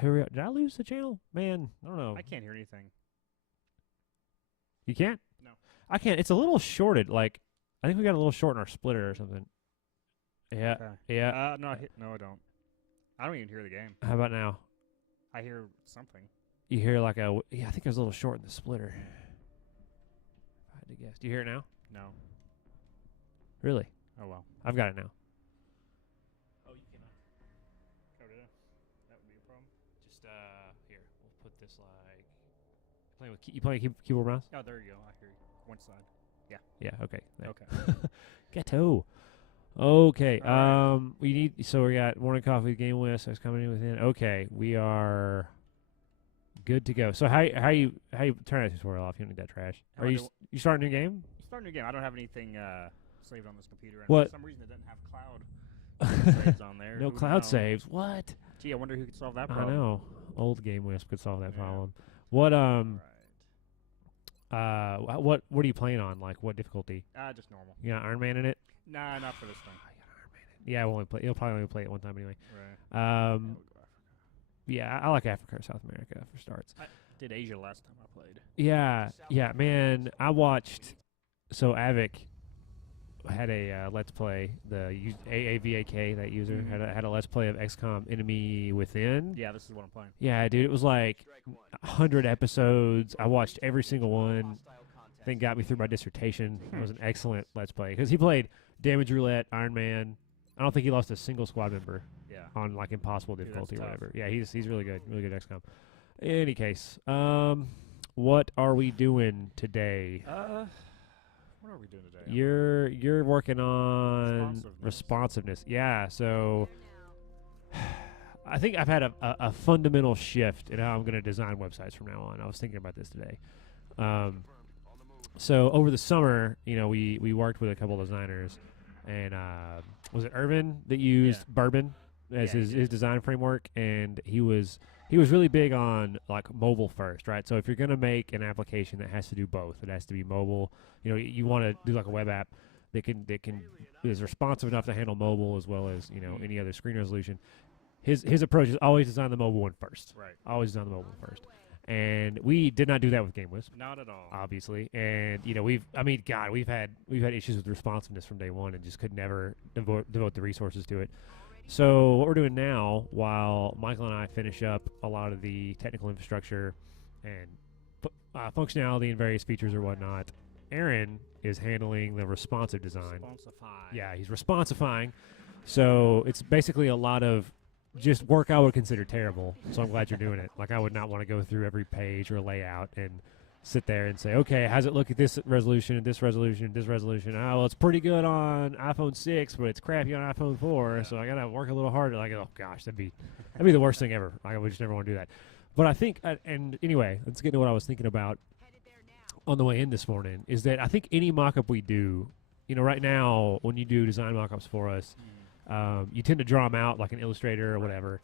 here we are. Did I lose the channel? Man, I don't know. I can't hear anything. You can't? No. I can't. It's a little shorted. Like, I think we got a little short in our splitter or something. Yeah. Okay. Yeah. No, no, I don't. I don't even hear the game. How about now? I hear something. You hear like a... Yeah, I think it was a little short in the splitter. If I had to guess. Do you hear it now? No. Really? Oh, well. I've got it now. Oh, you cannot. Oh, did I? That would be a problem. Just, here. We'll put this like... You playing keyboard mouse? Oh, there you go. I hear you. One side. Yeah, okay. Okay. Ghetto. Okay. All right. We need... So we got morning coffee with GameWisp. That's coming in within. Okay. We are... good to go. So how you turn that tutorial off? You don't need that trash. How Are I you do- you starting a new game? Start a new game. I don't have anything saved on this computer. And What? For some reason, it doesn't have cloud saves on there. No Who cloud knows? saves. What? Gee, I wonder who could solve that I problem. know. Old GameWisp could solve that Yeah. problem. What All what are you playing on? Like what difficulty? right. Just normal. You got Iron Man in it? Nah, not for this thing. Yeah, I won't play. You'll probably only play it one time anyway. Right. Yeah, Um, we'll go Africa. yeah, I like Africa or South America for starts. Did Asia last time I played. Yeah, man. I watched. So Avic had a Let's Play. The AAVAK, that user Mhm. had a Let's Play of XCOM Enemy Within. Yeah, this is what I'm playing. Yeah, dude, it was like 100 episodes. I watched every single one. I think got me through my dissertation. It was an excellent Let's Play because he played Damage Roulette, Iron Man. I don't think he lost a single squad member Yeah. on like impossible Dude, difficulty or that's tough. whatever. Yeah, he's really good XCOM. In any case, what are we doing today? What are we doing today? You're working on Responsiveness. responsiveness. Yeah, so I think I've had a fundamental shift in how I'm going to design websites from now on. I was thinking about this today. So over the summer, we worked with a couple of designers, and was it Irvin that used Bourbon as Yeah, he his design framework? And he was really big on like mobile first, right? So if you're going to make an application that has to do both, it has to be mobile. You want to do like a web app that is responsive enough to handle mobile as well as any other screen resolution. His approach is always design the mobile one first. Right. Always design the mobile one first. And we did not do that with GameWisp, Not at all. obviously. And we've had issues with responsiveness from day one, and just could never devote the resources to it. So what we're doing now, while Michael and I finish up a lot of the technical infrastructure and functionality and various features or whatnot, Aaron is handling the responsive design. Responsify. Yeah, he's responsifying. So it's basically a lot of just work I would consider terrible. So I'm glad you're doing it. Like, I would not want to go through every page or layout and sit there and say, okay, how's it look at this resolution and this resolution and this resolution? Oh, well, it's pretty good on iPhone 6, but it's crappy on iPhone 4, Yeah. so I got to work a little harder. Like, oh, gosh, that'd be the worst thing ever. I would just never want to do that. But I think, and anyway, let's get into what I was thinking about on the way in this morning, is that I think any mock-up we do, right now, when you do design mock-ups for us, you tend to draw them out like an Illustrator or whatever.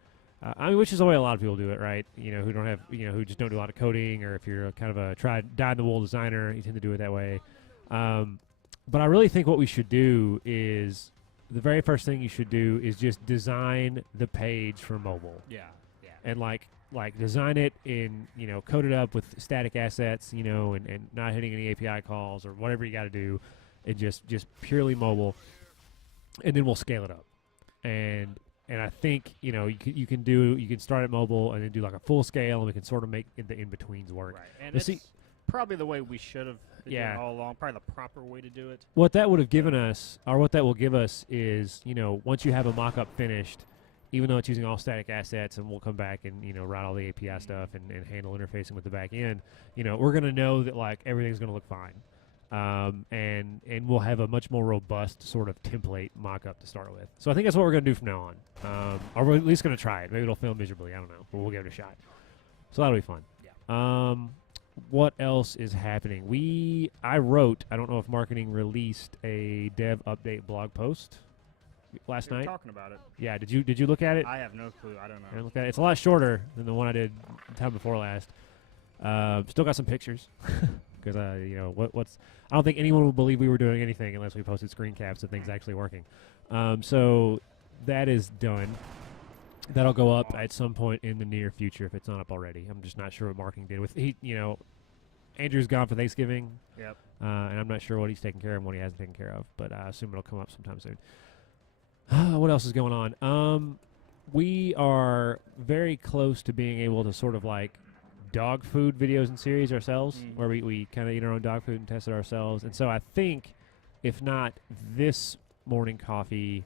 Which is the way a lot of people do it, right? Who don't have, who just don't do a lot of coding, or if you're kind of a dyed-in-the-wool designer, you tend to do it that way. But I really think what we should do is, the very first thing you should do is just design the page for mobile. Yeah. Yeah. And like design it in, code it up with static assets, and not hitting any API calls or whatever you got to do, and just purely mobile. And then we'll scale it up. And I think you can start at mobile and then do like a full scale, and we can sort of make the in betweens work. Right. And But it's probably the way we should have been doing it all along. Probably the proper way to do it. What that would have given us, or what that will give us, is once you have a mock-up finished, even though it's using all static assets, and we'll come back and write all the API stuff and handle interfacing with the back end, we're gonna know that like everything's gonna look fine. And we'll have a much more robust sort of template mock-up to start with. So I think that's what we're going to do from now on. Or we're at least going to try it. Maybe it'll fail miserably. I don't know. But we'll give it a shot. So that'll be fun. Yeah. What else is happening? I don't know if marketing released a dev update blog post last We were night. talking about it. Yeah. Did you look at it? I have no clue. I don't I know. looked at it. It's a lot shorter than the one I did the time before last. Still got some pictures. Because I don't think anyone would believe we were doing anything unless we posted screen caps of things actually working. So that is done. That'll go up at some point in the near future if it's not up already. I'm just not sure what marketing did with Andrew's gone for Thanksgiving. Yep. And I'm not sure what he's taking care of and what he hasn't taken care of, but I assume it'll come up sometime soon. What else is going on? We are very close to being able to sort of like dog food videos and series ourselves, where we kind of eat our own dog food and test it ourselves. And so I think, if not this morning coffee,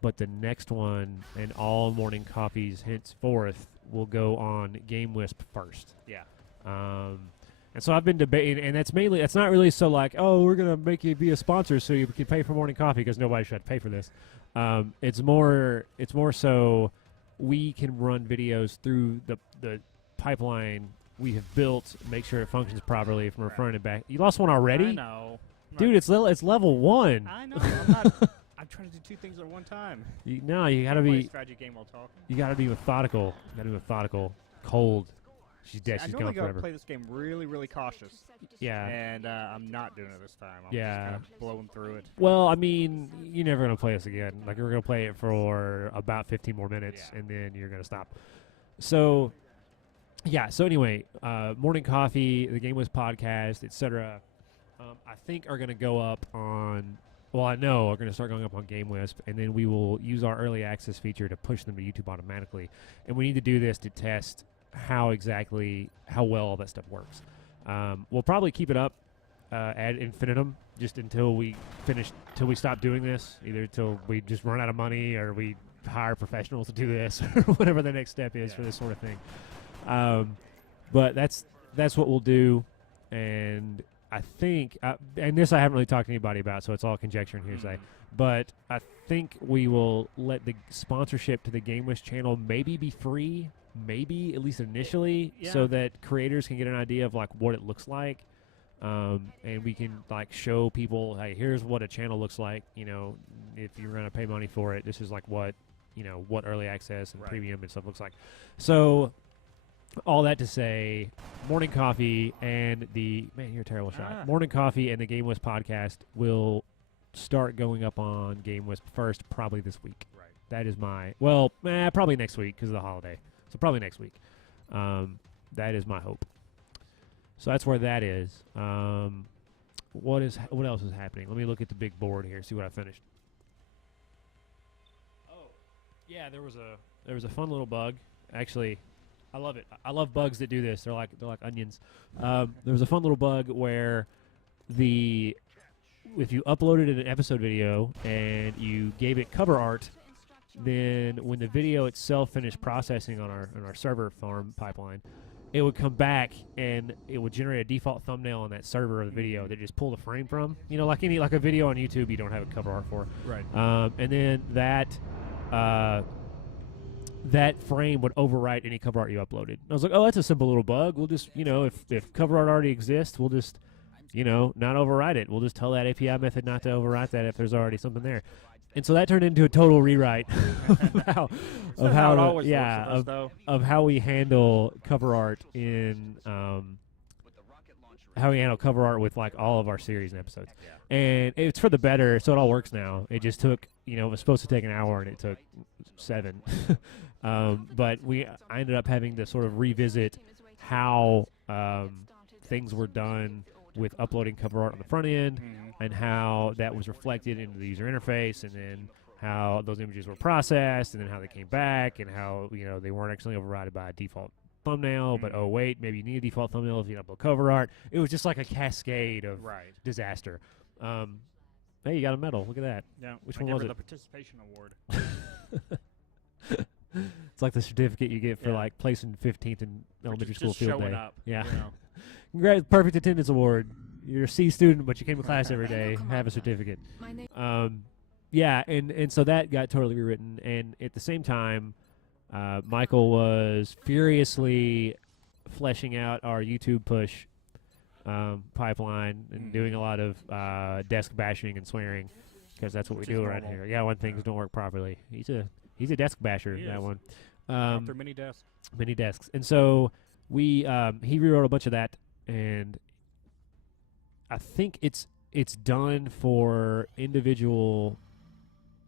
but the next one and all morning coffees henceforth will go on GameWisp first. Yeah. And so I've been debating, and that's not really so like, oh, we're going to make you be a sponsor so you can pay for morning coffee, because nobody should pay for this. It's more so we can run videos through the pipeline we have built, make sure it functions properly from our front and back. You lost one already? I know. Dude, it's level 1. I know. I'm trying to do 2 things at one time. You got to be strategy game while talking. You got to be methodical. You got to be methodical. Cold. She's dead. She's gone I forever. play this game really, really cautious. Yeah. And I'm not doing it this time. I'm just kind of blowing through it. Well, I mean, you're never going to play this again. Like, we're going to play it for about 15 more minutes, and then you're going to stop. So, yeah. So, anyway, Morning Coffee, the GameWisp podcast, etc., I think are going to go up on... Well, I know are going to start going up on GameWisp, and then we will use our early access feature to push them to YouTube automatically. And we need to do this to test how well all that stuff works. We'll probably keep it up ad infinitum just until we stop doing this, either until we just run out of money or we hire professionals to do this or whatever the next step is for this sort of thing. But that's what we'll do, and I think, and this I haven't really talked to anybody about, so it's all conjecture and hearsay, but I think we will let the sponsorship to the GameWisp channel maybe be free, maybe at least initially, so that creators can get an idea of like what it looks like, and we can like show people, hey, here's what a channel looks like. If you're going to pay money for it, this is like what early access and premium and stuff looks like. So all that to say, Morning Coffee and you're a terrible shot. Morning Coffee and the GameWisp podcast will start going up on GameWisp first, probably this week. Right. That is probably next week because of the holiday. So probably next week. That is my hope. So that's where that is. What else is happening? Let me look at the big board here, see what I finished. Oh, yeah, there was a fun little bug. Actually, I love it. I love bugs that do this. They're like onions. There was a fun little bug where if you uploaded an episode video and you gave it cover art, then when the video itself finished processing on our server farm pipeline, it would come back and it would generate a default thumbnail on that server of the video that just pull the frame from. Like a video on YouTube, you don't have a cover art for. Right. And then that frame would overwrite any cover art you uploaded. I was like, oh, that's a simple little bug. We'll just, if cover art already exists, we'll just, not overwrite it. We'll just tell that API method not to overwrite that if there's already something there. And so that turned into a total rewrite of how we handle cover art in how we handle cover art with like all of our series and episodes. Yeah. And it's for the better, so it all works now. It just took, it was supposed to take an hour and it took 7. But I ended up having to sort of revisit how things were done with uploading cover art on the front end, and how that was reflected into the user interface, and then how those images were processed, and then how they came back, and how they weren't actually overridden by a default thumbnail, but oh wait, maybe you need a default thumbnail if you upload cover art. It was just like a cascade of disaster. Hey, you got a medal. Look at that. Yeah. Which one was it? The participation award. It's like the certificate you get for like placing 15th in elementary school field day. Up, yeah. Congrats, perfect attendance award. You're a C student, but you came to class every day. Have a certificate. Yeah, and so that got totally rewritten. And at the same time, Michael was furiously fleshing out our YouTube push pipeline and doing a lot of desk bashing and swearing, because that's what we do around here. Yeah, when things don't work properly. He's a desk basher, that one. Through many desks. Many desks. And so he rewrote a bunch of that, and I think it's done for individual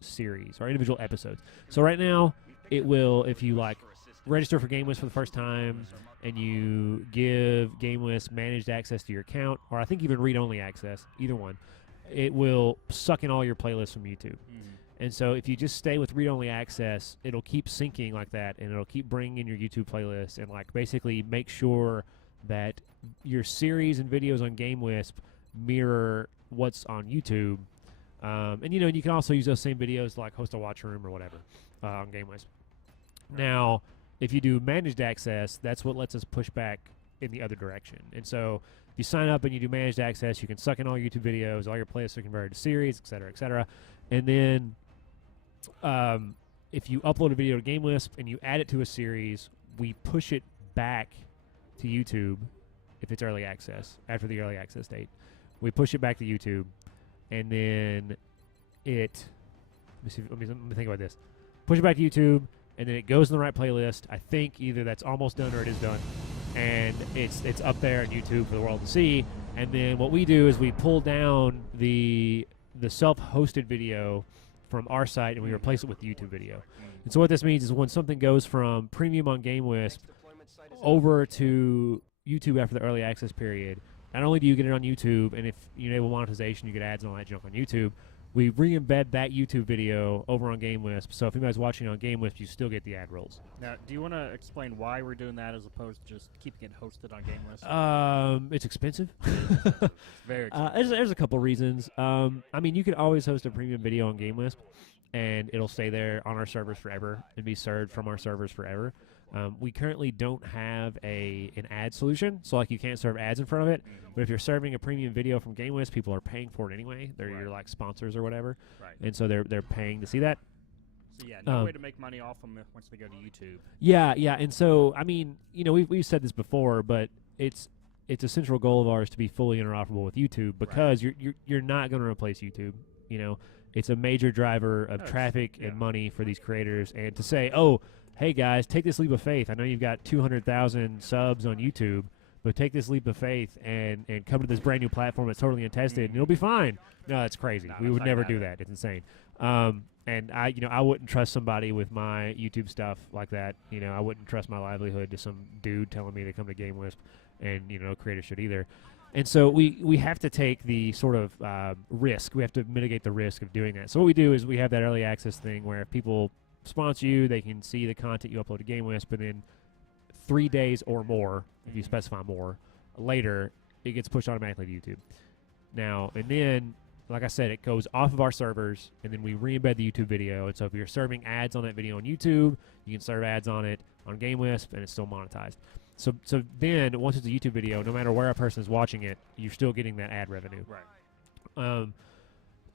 series or individual episodes. So right now, it will, if you like register for GameWisp for the first time and you give GameWisp managed access to your account, or I think even read-only access, either one, it will suck in all your playlists from YouTube. And so if you just stay with read-only access, it'll keep syncing like that, and it'll keep bringing in your YouTube playlist and like basically make sure that your series and videos on GameWisp mirror what's on YouTube. And you can also use those same videos to like host a watch room or whatever on GameWisp. Now, if you do managed access, that's what lets us push back in the other direction. And so if you sign up and you do managed access, you can suck in all your YouTube videos, all your playlists are converted to series, et cetera, et cetera. And then if you upload a video to GameWisp and you add it to a series, we push it back to YouTube if it's early access, after the early access date. We push it back to YouTube, and then let me think about this. Push it back to YouTube, and then it goes in the right playlist. I think either that's almost done or it is done. And it's up there on YouTube for the world to see. And then what we do is we pull down the self-hosted video from our site and we replace it with the YouTube video. And so what this means is when something goes from premium on GameWisp over to YouTube after the early access period, not only do you get it on YouTube, and if you enable monetization, you get ads and all that junk on YouTube, we re-embed that YouTube video over on GameWisp. So if anybody's watching on GameWisp, you still get the ad rolls. Now, do you want to explain why we're doing that as opposed to just keeping it hosted on GameWisp? It's expensive. It's very expensive. There's a couple reasons. I mean, you can always host a premium video on GameWisp, and it'll stay there on our servers forever and be served from our servers forever. We currently don't have an ad solution, so like you can't serve ads in front of it. But if you're serving a premium video from GameWisp, people are paying for it anyway. They're your like sponsors or whatever, and so they're paying to see that. So yeah, no way to make money off them once they go to YouTube. Yeah, and so I mean, we've said this before, but it's a central goal of ours to be fully interoperable with YouTube because you're not going to replace YouTube. It's a major driver of traffic and money for these creators, and to say, oh, hey guys, take this leap of faith. I know you've got 200,000 subs on YouTube, but take this leap of faith and come to this brand new platform that's totally untested, and it'll be fine. No, that's crazy. We would never do that. It's insane. And I wouldn't trust somebody with my YouTube stuff like that. I wouldn't trust my livelihood to some dude telling me to come to GameWisp, and creators should either. And so we have to take the sort of risk. We have to mitigate the risk of doing that. So what we do is we have that early access thing where if people sponsor you, they can see the content you upload to GameWisp, and then 3 days or more, if you specify more, later, it gets pushed automatically to YouTube. Now, and then, like I said, it goes off of our servers, and then we re-embed the YouTube video. And so if you're serving ads on that video on YouTube, you can serve ads on it on GameWisp, and it's still monetized. So then, once it's a YouTube video, no matter where a person is watching it, you're still getting that ad revenue. Right.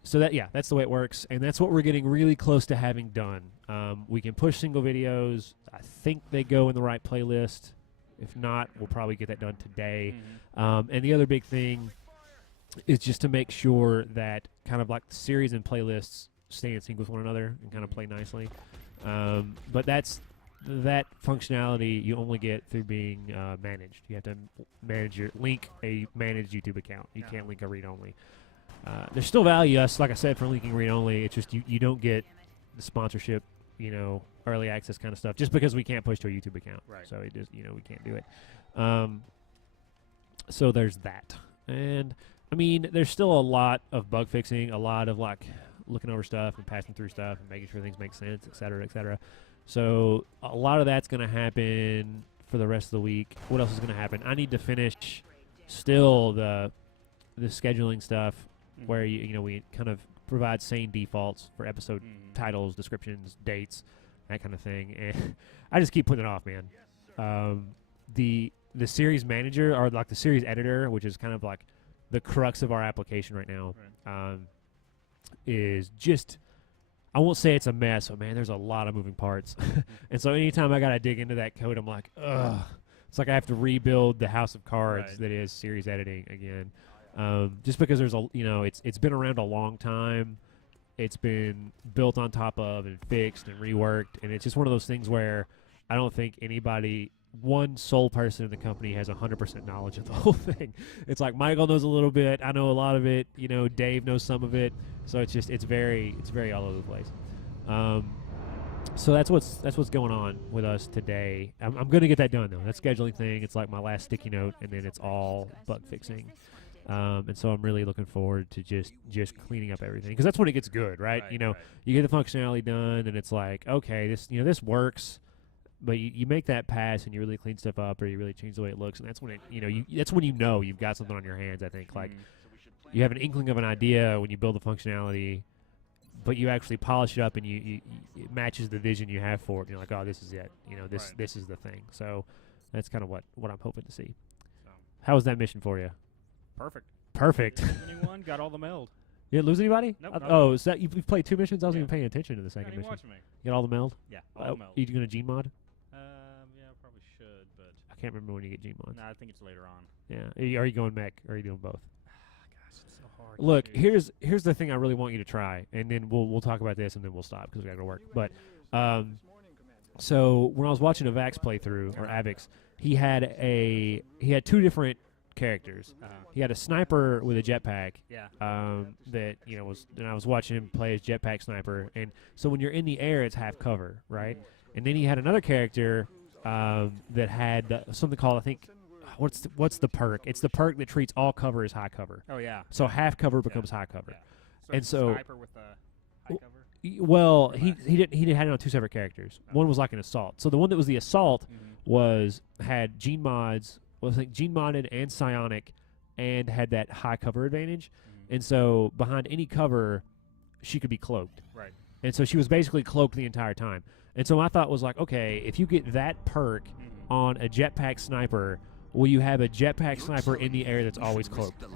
So that's the way it works, and that's what we're getting really close to having done. We can push single videos. I think they go in the right playlist. If not, we'll probably get that done today. And the other big thing is just to make sure that kind of like the series and playlists stay in sync with one another and kind of play nicely. But that functionality you only get through being managed. You have to manage a managed YouTube account. You can't link a read-only. There's still value, like I said, for linking read-only. It's just you don't get the sponsorship, early access kind of stuff, just because we can't push to a YouTube account. Right. So it just, we can't do it. So there's that. And, I mean, there's still a lot of bug fixing, a lot of, like, looking over stuff and passing through stuff and making sure things make sense, et cetera, et cetera. So a lot of that's going to happen for the rest of the week. What else is going to happen? I need to finish still the scheduling stuff where we kind of provide sane defaults for episode titles, descriptions, dates, that kind of thing. And I just keep putting it off, man. The series manager, or like the series editor, which is kind of like the crux of our application right now, is just, I won't say it's a mess, but man, there's a lot of moving parts. And so anytime I got to dig into that code, I'm like, ugh. It's like I have to rebuild the house of cards that is series editing again. Just because there's it's been around a long time. It's been built on top of and fixed and reworked, and it's just one of those things where I don't think one sole person in the company has 100% knowledge of the whole thing. It's like Michael knows a little bit, I know a lot of it, Dave knows some of it, so it's very all over the place. So that's what's going on with us today. I'm going to get that done though. That scheduling thing, it's like my last sticky note, and then it's all bug fixing. And so I'm really looking forward to just cleaning up everything, because that's when it gets good, right? You know, you get the functionality done, and it's like, okay, this works, but you make that pass and you really clean stuff up, or you really change the way it looks, and that's when that's when you've got something on your hands. I think like you have an inkling of an idea when you build the functionality, but you actually polish it up and it matches the vision you have for it. You're like, oh, this is it. This is the thing. So that's kind of what I'm hoping to see. So. How was that mission for you? Perfect. Anyone got all the meld? You didn't lose anybody? Nope. Oh, is that you've played 2 missions? I wasn't Yeah. even paying attention to the second mission. Watching me. You got all the meld? Yeah, all the meld. You going to Gene mod? Yeah, probably should, but I can't remember when you get Gene mods. no, I think it's later on. Yeah. Are you going mech, or are you doing both? Gosh, it's so hard. Look, here's the thing I really want you to try, and then we'll talk about this, and then we'll stop because we got to go to work. But so when I was watching a Vax playthrough, or Avix, he had 2 different characters. He had a sniper with a jetpack. Yeah. That and I was watching him play as jetpack sniper, and so when you're in the air, it's half cover, right? And then he had another character that had something called, I think, what's the perk? It's the perk that treats all cover as high cover. Oh yeah. So half cover becomes high cover. Yeah. And so sniper with a high cover. Well, he had it on 2 separate characters. One was like an assault. So the one that was the assault had gene mods. Was like gene modded and psionic, and had that high cover advantage. And so behind any cover, she could be cloaked. Right. And so she was basically cloaked the entire time. And so my thought was like, okay, if you get that perk on a jetpack sniper, will you have a jetpack sniper in the air that's always cloaked? The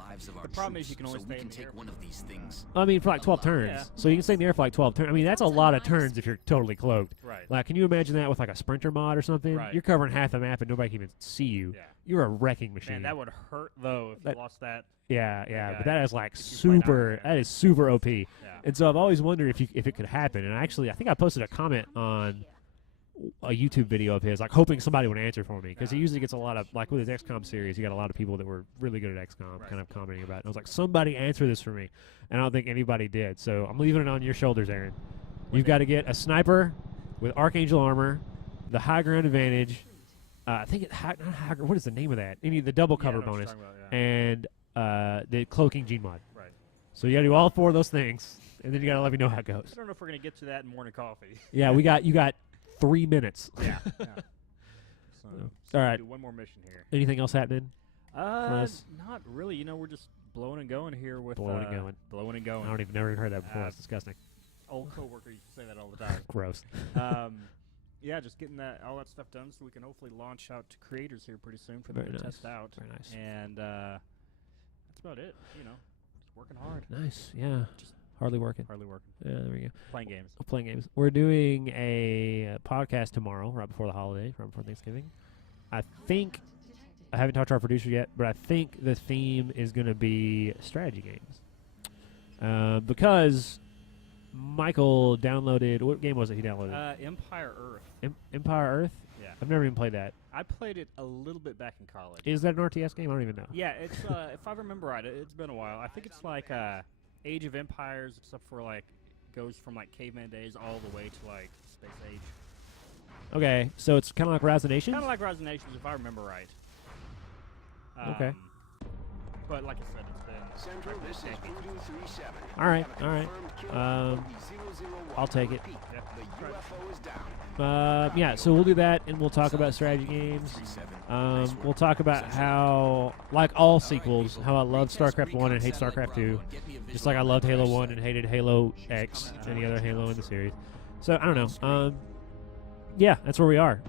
problem is you can only stay in the air. One of these things. I mean, for like 12 turns. Yeah. So you can stay in the air for like 12 turns. I mean, that's a lot of turns if you're totally cloaked. Right. Like, can you imagine that with like a sprinter mod or something? Right. You're covering half the map and nobody can even see you. Yeah. You're a wrecking machine. Man, that would hurt though if you lost that. Yeah, guy. but that is like If you played super. Iron Man. That is super OP. Yeah. And so I've always wondered if it could happen. And actually, I think I posted a comment on a YouTube video of his, like hoping somebody would answer for me, because he usually gets a lot of, like with his XCOM series, he got a lot of people that were really good at XCOM kind of commenting about it. And I was like, somebody answer this for me, and I don't think anybody did. So I'm leaving it on your shoulders, Aaron. You've got to get a sniper with Archangel armor, the high ground advantage. I think what is the name of that? The double cover bonus, About, and the cloaking gene mod. Right. So you got to do all 4 of those things, and then you got to let me know how it goes. I don't know if we're gonna get to that in morning coffee. Yeah, you got 3 minutes. Yeah. All right. Do one more mission here. Anything else happening? us? Not really. We're just blowing and going here with Blowing and going. Blowing and I going. don't never even heard that before. That's disgusting. Old coworker used to say that all the time. Gross. Yeah, just getting all that stuff done so we can hopefully launch out to creators here pretty soon for them Very to nice. test out. Very nice. And that's about it. Just working hard. Nice. Yeah. Just hardly working. Hardly working. Yeah, there we go. Playing games. Playing games. We're doing a podcast tomorrow, right before the holiday, right before Thanksgiving. I haven't talked to our producer yet, but I think the theme is going to be strategy games. Because Michael downloaded, what game was it he downloaded? Empire Earth. Empire Earth? Yeah. I've never even played that. I played it a little bit back in college. Is that an RTS game? I don't even know. Yeah, it's if I remember right, it's been a while. I think it's like Age of Empires, except for like goes from like caveman days all the way to like space age. Okay, so it's kind of like Rise of Nations? Kind of like Rise of Nations, if I remember right. Okay. But like I said, it's been. Central, this is Voodoo 37. All right. I'll take it. The UFO is down. Yeah, so we'll do that, and we'll talk about strategy games. We'll talk about how, like all sequels, how I love StarCraft 1 and hate StarCraft 2, just like I loved Halo 1 and hated Halo X and the other Halo in the series. So, I don't know. Yeah, that's where we are.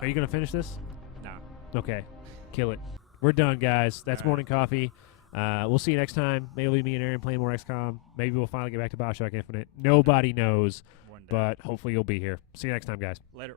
Are you going to finish this? No. Okay. Kill it. We're done, guys. That's All right. Morning Coffee. We'll see you next time. Maybe it'll be me and Aaron playing more XCOM. Maybe we'll finally get back to Bioshock Infinite. Nobody knows, One day. but hopefully you'll be here. See you next time, guys. Later.